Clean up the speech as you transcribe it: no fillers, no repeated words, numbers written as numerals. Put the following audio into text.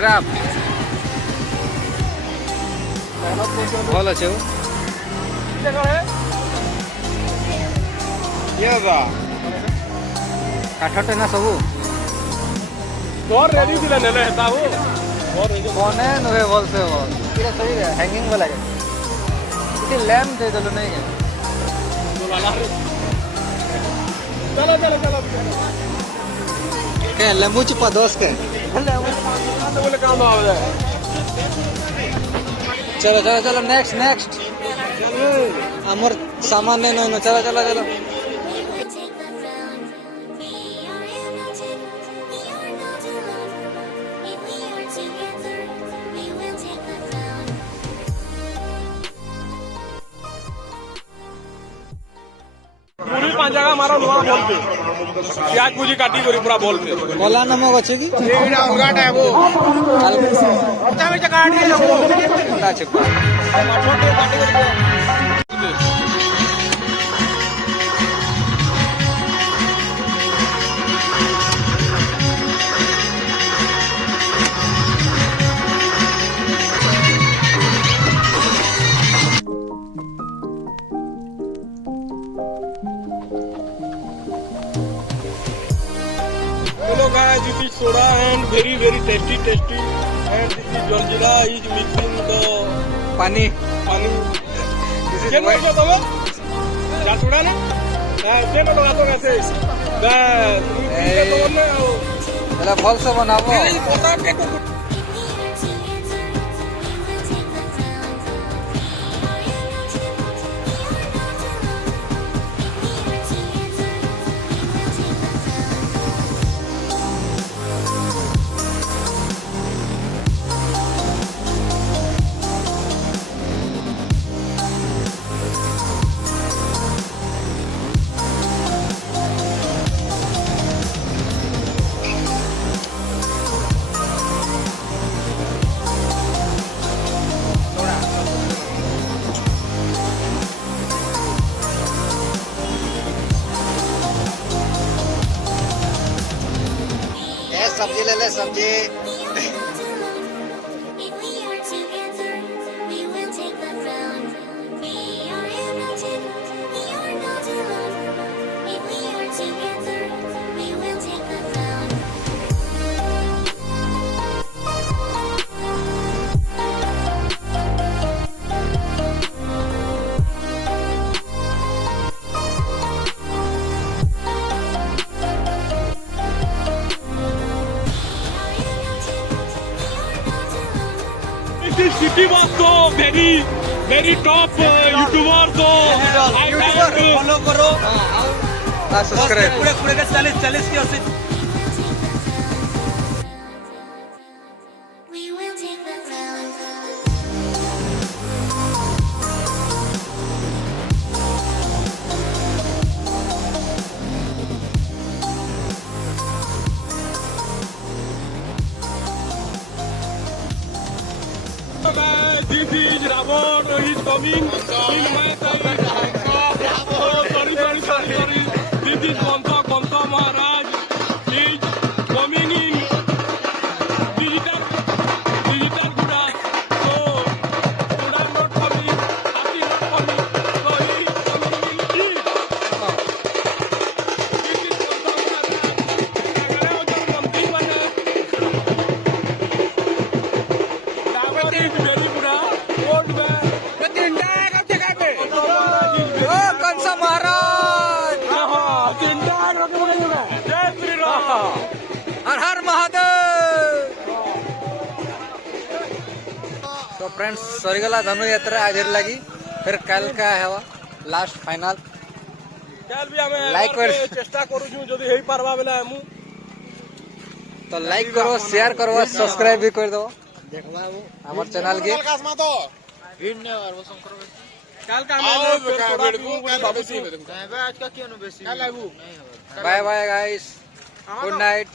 Craft ଭଲ ଅଛି କାଠଟେ ନା ସବୁ ବନେ ନୁହେଁ ଭଲସେ ହବ ଏଇଟା ସହି ହ୍ୟାଙ୍ଗିଂ ବାଲା ଏଠି ଲ୍ୟାମ୍ପ ଦେଇଦେଲୁ ନାଇଁ के लेमू चुपा दोस्त के चलो चलो चलो नेक्स्ट नेक्स्ट हमर सामान नहीं नहीं चलो चलो चलो पूरी पांच जगह मारा नुआ बोल पे प्याज पूजी काटी करी पूरा बोल पे कोला नमक अच्छे की एटा उगाट है वो अच्छा में काट के लगो कोला छिपा छोटे काटी करी Hello guys, this is soda and very tasty and this is Jaljeera is mixing the पानी pani. This is क्या white. बोल रहे हो क्या सोडा ने क्या ना लगा तो कैसे बस ये तो ने एला फल से बनाबो पता के को सब्जी ले ले सब्जी सिटी वॉक तो वेरी टॉप यूट्यूबर तो फॉलो करो सब्सक्राइब पूरे पूरे का 40 की और से This is Ravon is coming in my side. Sorry. This is Konta Maharaj is coming in digital Gudas. So Gudas not coming, Happy not coming. So he is coming in east. This is Konta Maharaj. is very कंसा महाराज हर हर महादेव तो friends सरीगला धनु यात्रा आज लगी फिर कल का है last final like कर चेष्टा करू जदि हेई पारबा बेला हमु तो लाइक करो शेयर करो सब्सक्राइब भी कर दो हमारे चैनल के कल का bye bye guys good night